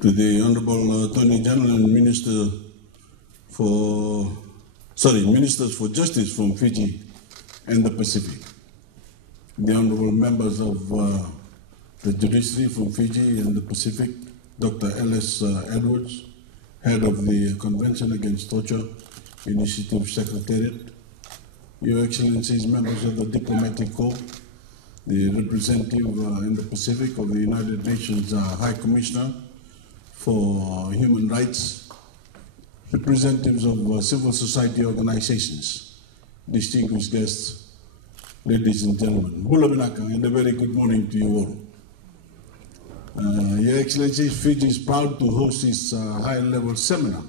To the Honorable Attorney General and Ministers for Justice from Fiji and the Pacific, the Honorable members of the Judiciary from Fiji and the Pacific, Dr. Ellis Edwards, Head of the Convention Against Torture Initiative Secretariat, Your Excellencies, members of the Diplomatic Corps, the representative in the Pacific of the United Nations High Commissioner for Human Rights, representatives of civil society organizations, distinguished guests, ladies and gentlemen. Bula Binaka, and a very good morning to you all. Your Excellency, Fiji is proud to host this high-level seminar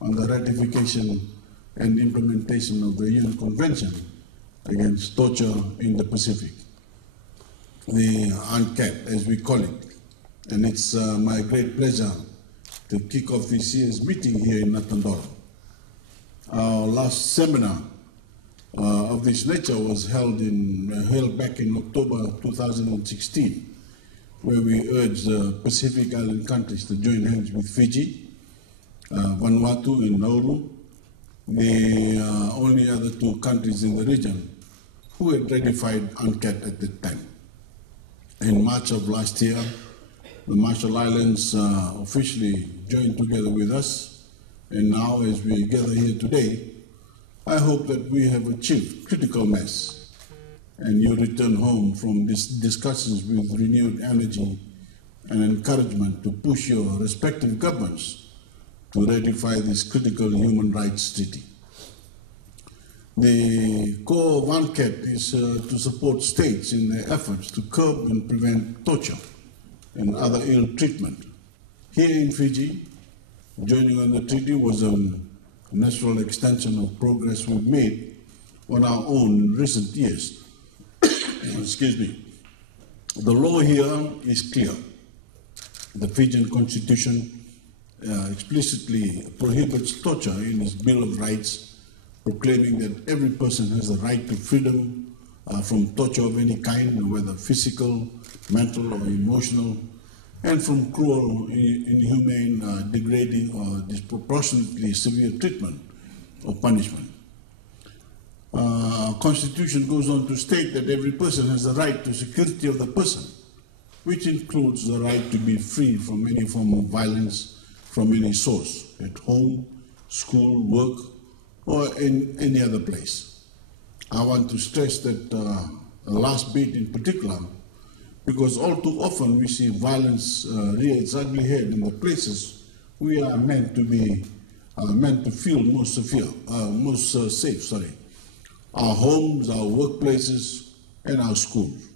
on the ratification and implementation of the UN Convention Against Torture in the Pacific, the UNCAT, as we call it. And it's my great pleasure to kick off this year's meeting here in Natandora. Our last seminar of this nature was held back in October 2016, where we urged the Pacific Island countries to join hands with Fiji, Vanuatu, and Nauru, the only other two countries in the region who had ratified UNCAT at that time. In March of last year, the Marshall Islands officially joined together with us, and now as we gather here today, I hope that we have achieved critical mass and you return home from these discussions with renewed energy and encouragement to push your respective governments to ratify this critical human rights treaty. The core of UNCAT is to support states in their efforts to curb and prevent torture and other ill treatment. Here in Fiji, joining on the treaty was a natural extension of progress we've made on our own in recent years. Excuse me. The law here is clear. The Fijian Constitution explicitly prohibits torture in its Bill of Rights, proclaiming that every person has the right to freedom from torture of any kind, whether physical, mental, or emotional, and from cruel, inhumane, degrading, or disproportionately severe treatment or punishment. Our Constitution goes on to state that every person has the right to security of the person, which includes the right to be free from any form of violence from any source, at home, school, work, or in any other place. I want to stress that the last bit in particular, because all too often we see violence rear its ugly head in the places we are meant to feel most safe. Our homes, our workplaces, and our schools.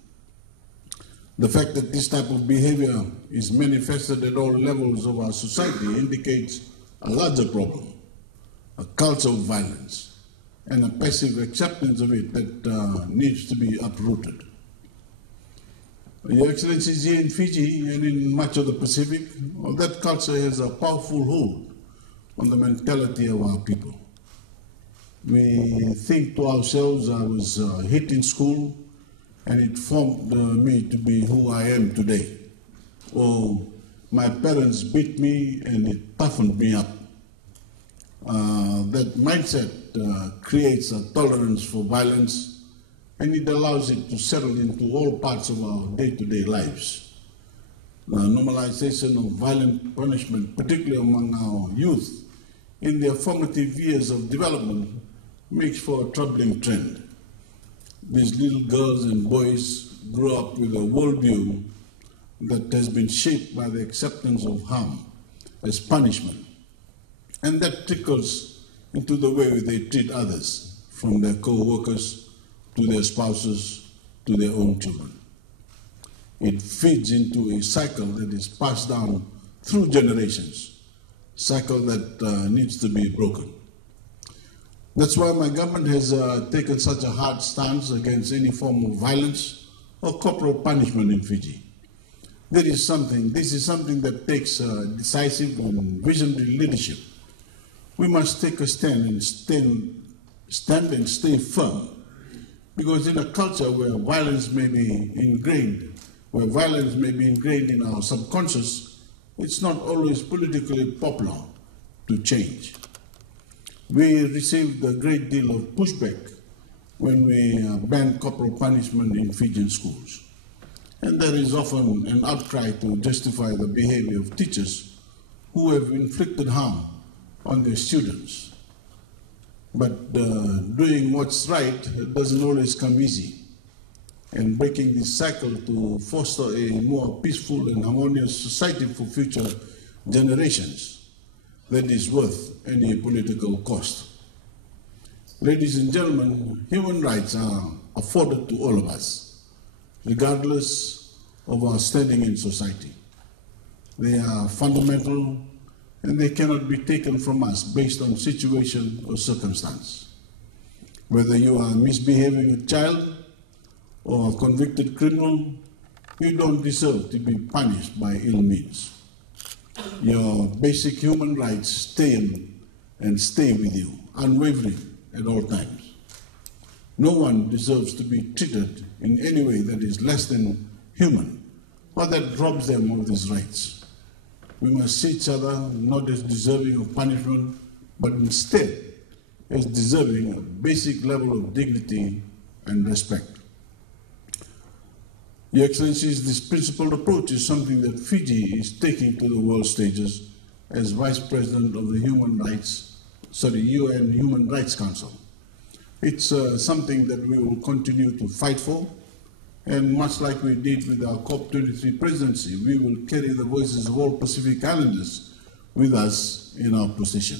The fact that this type of behavior is manifested at all levels of our society indicates a larger problem, a culture of violence, and a passive acceptance of it that needs to be uprooted. Your Excellencies, here in Fiji and in much of the Pacific, that culture has a powerful hold on the mentality of our people. We think to ourselves, I was hit in school and it formed me to be who I am today. Or my parents beat me and it toughened me up. That mindset creates a tolerance for violence, and it allows it to settle into all parts of our day-to-day lives. The normalization of violent punishment, particularly among our youth, in their formative years of development makes for a troubling trend. These little girls and boys grow up with a worldview that has been shaped by the acceptance of harm as punishment, and that trickles into the way they treat others, from their co-workers to their spouses to their own children. It feeds into a cycle that is passed down through generations, a cycle that needs to be broken. That's why my government has taken such a hard stance against any form of violence or corporal punishment in Fiji. This is something that takes decisive and visionary leadership. We must take a stand and stay firm, because in a culture where violence may be ingrained in our subconscious, it's not always politically popular to change. We received a great deal of pushback when we banned corporal punishment in Fijian schools. And there is often an outcry to justify the behavior of teachers who have inflicted harm on their students. But doing what's right doesn't always come easy. And breaking this cycle to foster a more peaceful and harmonious society for future generations, that is worth any political cost. Ladies and gentlemen, human rights are afforded to all of us, regardless of our standing in society. They are fundamental, and they cannot be taken from us based on situation or circumstance. Whether you are misbehaving a child or a convicted criminal, you don't deserve to be punished by ill means. Your basic human rights stay with you, unwavering at all times. No one deserves to be treated in any way that is less than human or that robs them of these rights. We must see each other not as deserving of punishment, but instead as deserving a basic level of dignity and respect. Your Excellencies, this principled approach is something that Fiji is taking to the world stages as Vice President of the UN Human Rights Council. It's something that we will continue to fight for, and much like we did with our COP23 presidency, we will carry the voices of all Pacific Islanders with us in our position.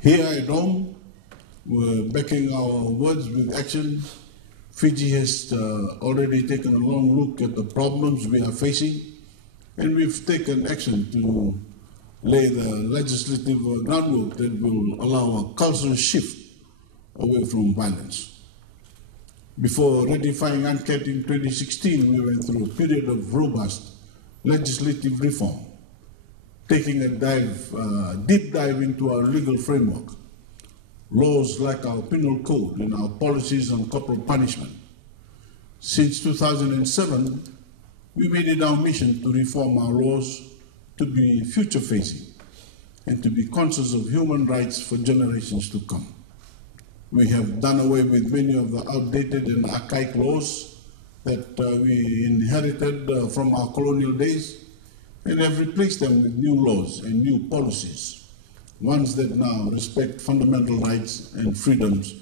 Here at home, we're backing our words with action. Fiji has already taken a long look at the problems we are facing, and we've taken action to lay the legislative groundwork that will allow a cultural shift away from violence. Before ratifying UNCAT in 2016, we went through a period of robust legislative reform, taking a deep dive into our legal framework, laws like our penal code and our policies on corporal punishment. Since 2007, we made it our mission to reform our laws to be future-facing and to be conscious of human rights for generations to come. We have done away with many of the outdated and archaic laws that we inherited from our colonial days, and have replaced them with new laws and new policies, ones that now respect fundamental rights and freedoms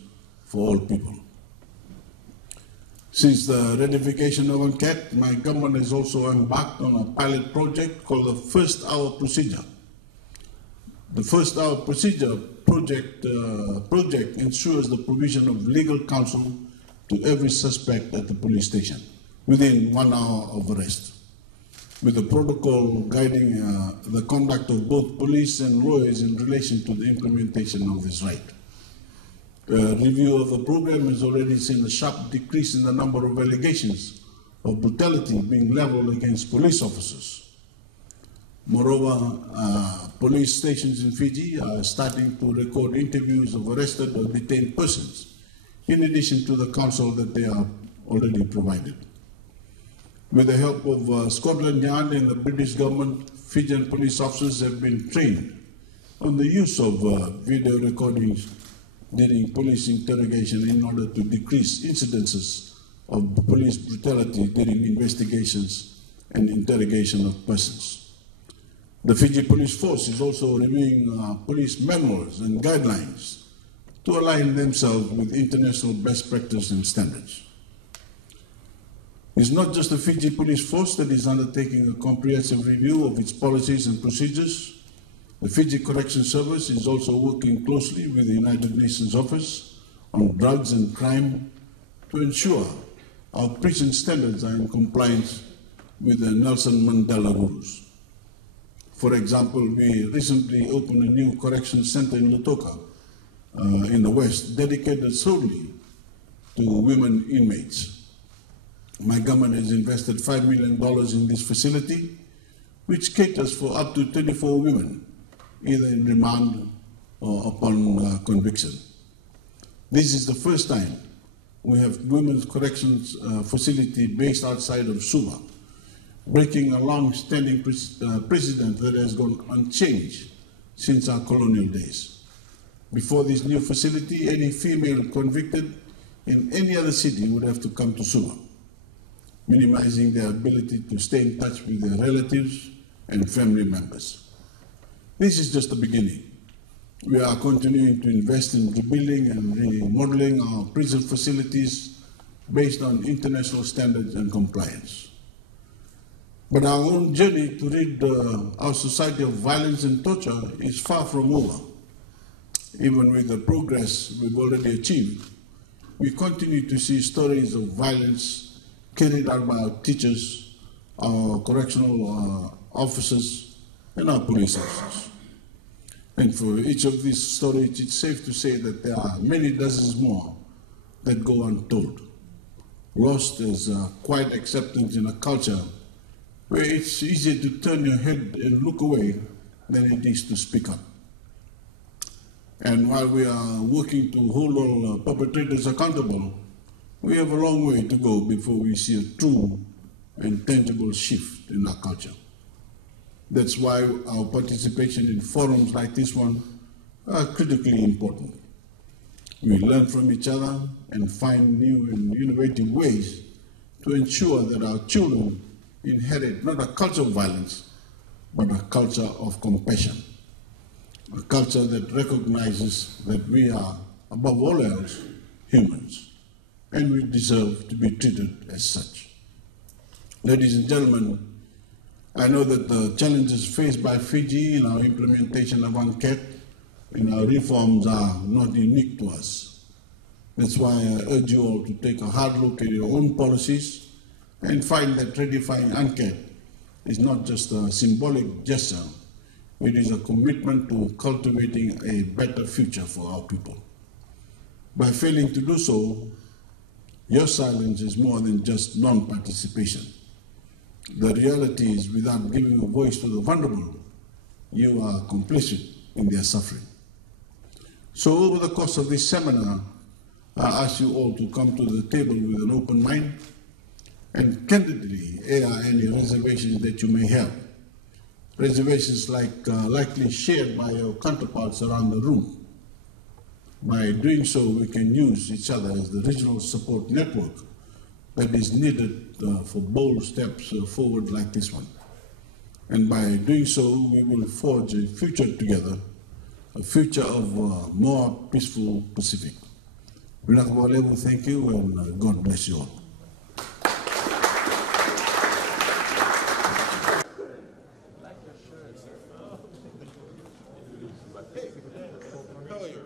for all people. Since the ratification of UNCAT, my government has also embarked on a pilot project called the First Hour Procedure. The First Hour Procedure project ensures the provision of legal counsel to every suspect at the police station within 1 hour of arrest, with a protocol guiding the conduct of both police and lawyers in relation to the implementation of this right. A review of the program has already seen a sharp decrease in the number of allegations of brutality being leveled against police officers. Moreover, police stations in Fiji are starting to record interviews of arrested or detained persons, in addition to the counsel that they are already provided. With the help of Scotland Yard and the British government, Fijian police officers have been trained on the use of video recordings during police interrogation in order to decrease incidences of police brutality during investigations and interrogation of persons. The Fiji Police Force is also reviewing police manuals and guidelines to align themselves with international best practice and standards. It's not just the Fiji Police Force that is undertaking a comprehensive review of its policies and procedures. The Fiji Correction Service is also working closely with the United Nations Office on Drugs and Crime to ensure our prison standards are in compliance with the Nelson Mandela rules. For example, we recently opened a new correction center in Lautoka, in the West, dedicated solely to women inmates. My government has invested $5 million in this facility, which caters for up to 24 women, either in remand or upon conviction. This is the first time we have women's corrections facility based outside of Suva, breaking a long-standing precedent that has gone unchanged since our colonial days. Before this new facility, any female convicted in any other city would have to come to Suva, minimizing their ability to stay in touch with their relatives and family members. This is just the beginning. We are continuing to invest in rebuilding and remodeling our prison facilities based on international standards and compliance. But our own journey to rid our society of violence and torture is far from over. Even with the progress we've already achieved, we continue to see stories of violence carried out by our teachers, our correctional officers, and our police officers. And for each of these stories, it's safe to say that there are many dozens more that go untold. Lost is quiet acceptance in a culture where it's easier to turn your head and look away than it is to speak up. And while we are working to hold all perpetrators accountable, we have a long way to go before we see a true and tangible shift in our culture. That's why our participation in forums like this one are critically important. We learn from each other and find new and innovative ways to ensure that our children inherit not a culture of violence, but a culture of compassion, a culture that recognizes that we are, above all else, humans, and we deserve to be treated as such. Ladies and gentlemen, I know that the challenges faced by Fiji in our implementation of UNCAT and our reforms are not unique to us. That's why I urge you all to take a hard look at your own policies and find that ratifying UNCAT is not just a symbolic gesture, it is a commitment to cultivating a better future for our people. By failing to do so, your silence is more than just non-participation. The reality is, without giving a voice to the vulnerable, you are complicit in their suffering. So over the course of this seminar, I ask you all to come to the table with an open mind and candidly air any reservations that you may have. Reservations likely shared by your counterparts around the room. By doing so, we can use each other as the regional support network that is needed for bold steps forward like this one. And by doing so, we will forge a future together, a future of a more peaceful Pacific. Thank you, and God bless you all. How are you?